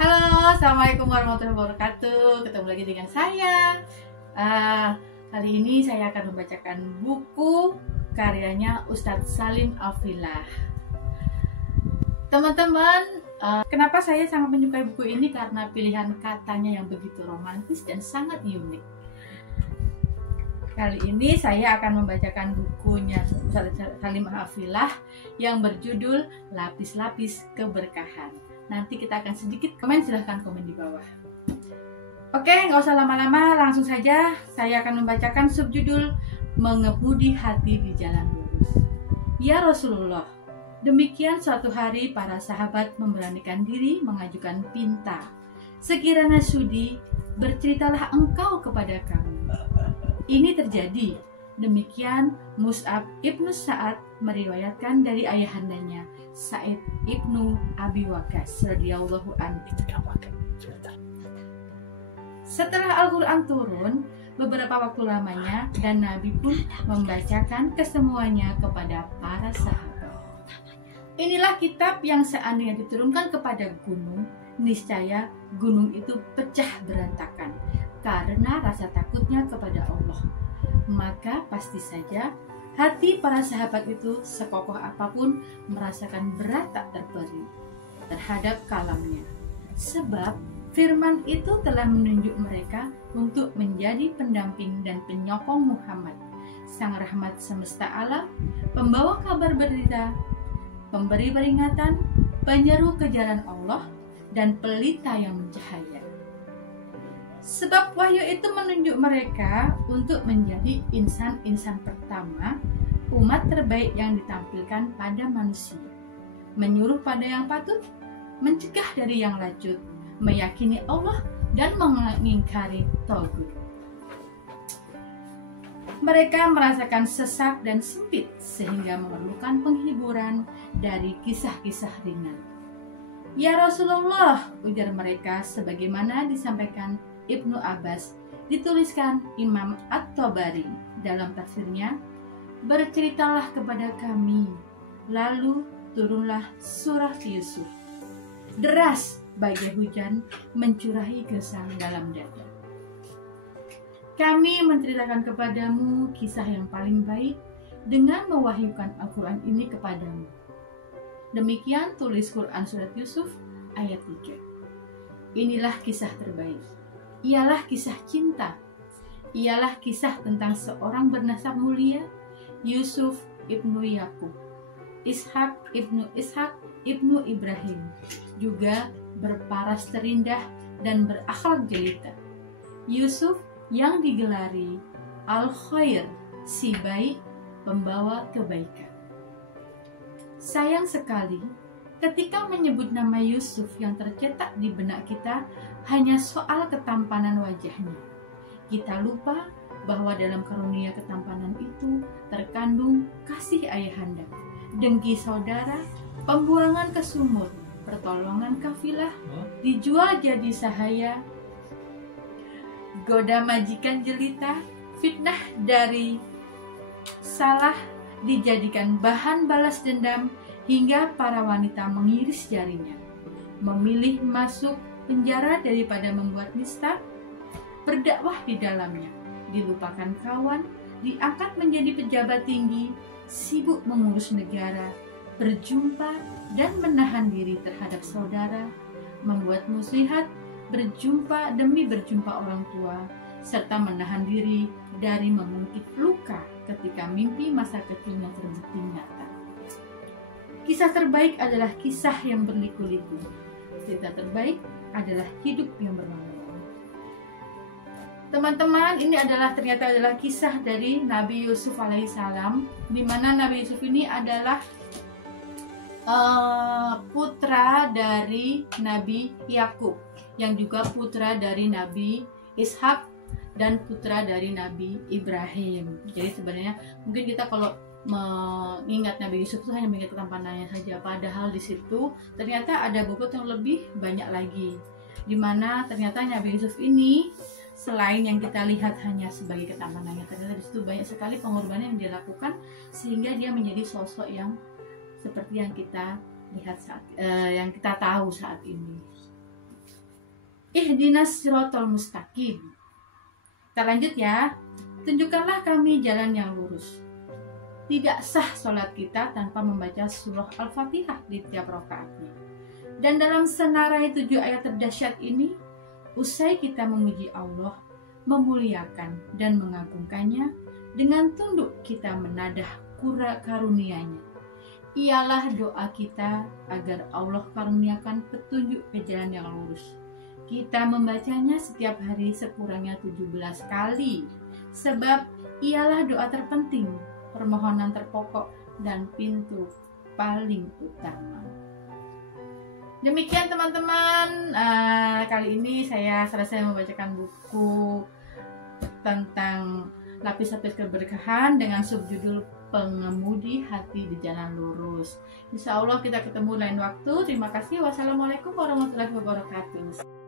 Halo, assalamualaikum warahmatullahi wabarakatuh. Ketemu lagi dengan saya. Kali ini saya akan membacakan buku karyanya Ustadz Salim Al-Filah. Teman-teman, kenapa saya sangat menyukai buku ini? Karena pilihan katanya yang begitu romantis dan sangat unik. Kali ini saya akan membacakan bukunya Ustadz Salim Al-Filah yang berjudul Lapis-Lapis Keberkahan. Nanti kita akan sedikit komen, silahkan komen di bawah. Oke, nggak usah lama-lama, langsung saja saya akan membacakan subjudul Mengemudi Hati di Jalan Lurus. Ya Rasulullah, demikian suatu hari para sahabat memberanikan diri mengajukan pinta. Sekiranya sudi, berceritalah engkau kepada kami. Ini terjadi. Demikian Mus'ab ibnu Sa'ad meriwayatkan dari ayahandanya Sa'id ibnu Abi Waqqas radhiyallahu anhu. Setelah Al-Quran turun, beberapa waktu lamanya dan Nabi pun membacakan kesemuanya kepada para sahabat. Inilah kitab yang seandainya diturunkan kepada gunung, niscaya gunung itu pecah berantakan karena rasa takutnya kepada Allah. Maka pasti saja hati para sahabat itu sekokoh apapun merasakan berat tak terperi terhadap kalamnya. Sebab firman itu telah menunjuk mereka untuk menjadi pendamping dan penyokong Muhammad, sang rahmat semesta alam, pembawa kabar berita, pemberi peringatan, penyeru ke jalan Allah, dan pelita yang mencahaya. Sebab wahyu itu menunjuk mereka untuk menjadi insan-insan pertama, umat terbaik yang ditampilkan pada manusia, menyuruh pada yang patut, mencegah dari yang lacut, meyakini Allah dan mengingkari tagut. Mereka merasakan sesak dan sempit sehingga memerlukan penghiburan dari kisah-kisah ringan. Ya Rasulullah, ujar mereka sebagaimana disampaikan Ibnu Abbas, dituliskan Imam At-Tabari dalam tafsirnya, berceritalah kepada kami. Lalu turunlah surah Yusuf. Deras bagai hujan mencurahi gersang dalam dada. Kami menceritakan kepadamu kisah yang paling baik dengan mewahyukan Al-Quran ini kepadamu. Demikian tulis Quran surat Yusuf ayat 3. Inilah kisah terbaik. Ialah kisah cinta. Ialah kisah tentang seorang bernasab mulia, Yusuf ibnu Yakub, Ishak ibnu Ibrahim, juga berparas terindah dan berakhlak jelita. Yusuf yang digelari Al-Khair, si baik, pembawa kebaikan. Sayang sekali, ketika menyebut nama Yusuf yang tercetak di benak kita hanya soal ketampanan wajahnya. Kita lupa bahwa dalam karunia ketampanan itu terkandung kasih ayahanda, dengki saudara, pembuangan ke sumur, pertolongan kafilah, dijual jadi sahaya, goda majikan jelita, fitnah dari salah, dijadikan bahan balas dendam, hingga para wanita mengiris jarinya, memilih masuk penjara daripada membuat nista, berdakwah di dalamnya, dilupakan kawan, diangkat menjadi pejabat tinggi, sibuk mengurus negara, berjumpa dan menahan diri terhadap saudara, membuat muslihat, berjumpa demi berjumpa orang tua, serta menahan diri dari mengungkit luka ketika mimpi masa kecilnya terbukti nyata. Kisah terbaik adalah kisah yang berliku-liku. Cerita terbaik adalah hidup yang bermakna. Teman-teman, ini ternyata adalah kisah dari Nabi Yusuf alaihissalam, di mana Nabi Yusuf ini adalah putra dari Nabi Yakub, yang juga putra dari Nabi Ishak dan putra dari Nabi Ibrahim. Jadi sebenarnya mungkin kita kalau mengingat Nabi Yusuf itu hanya mengingat ketampanannya saja, padahal di situ ternyata ada bobot yang lebih banyak lagi, di mana ternyata Nabi Yusuf ini selain yang kita lihat hanya sebagai ketampanannya, ternyata di situ banyak sekali pengorbanan yang dia lakukan sehingga dia menjadi sosok yang seperti yang kita lihat yang kita tahu saat ini. Ihdinas siratal mustaqim. Kita lanjut ya. Tunjukkanlah kami jalan yang lurus. Tidak sah sholat kita tanpa membaca surah Al-Fatihah di tiap rakaatnya. Dan dalam senarai 7 ayat terdahsyat ini, usai kita memuji Allah, memuliakan dan mengagungkannya, dengan tunduk kita menadah karunia-Nya. Ialah doa kita agar Allah karuniakan petunjuk ke jalan yang lurus. Kita membacanya setiap hari sekurangnya 17 kali, sebab ialah doa terpenting, permohonan terpokok, dan pintu paling utama. Demikian teman-teman, kali ini saya selesai membacakan buku tentang lapis-lapis keberkahan dengan subjudul Pengemudi Hati di Jalan Lurus. Insya Allah kita ketemu lain waktu. Terima kasih. Wassalamualaikum warahmatullahi wabarakatuh.